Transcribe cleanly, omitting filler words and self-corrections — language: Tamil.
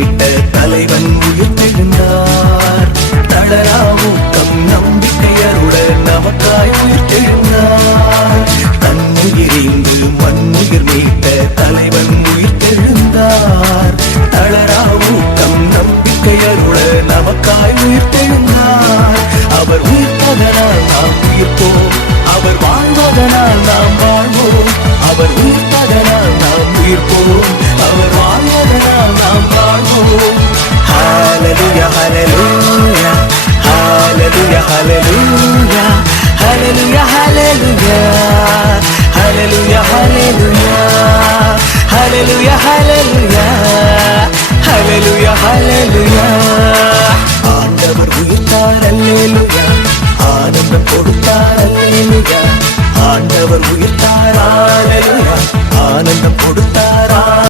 மீட்ட தலைவன் உயிர்த்தெழுந்தார். தளரா ஊக்கம் நம்பிக்கையருடன் நமக்காய் உயிர்த்தெழுந்தார். தன்னுயிரிந்து மண்ணுயிர் மீட்ட தலைவன் உயிர்த்தெழுந்தார். தளரா ஊக்கம் நம்பிக்கையருடன் நமக்காய் உயிர்த்தெழுந்தார். அவர் உயிர்த்ததனால் நாம் உயிர்ப்போம், அவர் வாழ்வதனால் நாம் வாழ்வோம். அவர் உயிர்த்ததனால் நாம் உயிர்ப்போம், அவர் வாழ்வதனால் நாம் வாழ்வோம். ஹல்லேலூயா ஹல்லேலூயா ஹல்லேலூயா ஹல்லேலூயா ஹல்லேலூயா ஹல்லேலூயா ஹல்லேலூயா ஹல்லேலூயா ஹல்லேலூயா ஹல்லேலூயா ஹல்லேலூயா. ஆண்டவர் உயிர்த்தார் அல்லேலூயா, ஆனந்தம் கொடுத்தார் அல்லேலூயா. ஆண்டவர் உயிர்த்தார் அல்லேலூயா, ஆனந்தம் கொடுத்தார்.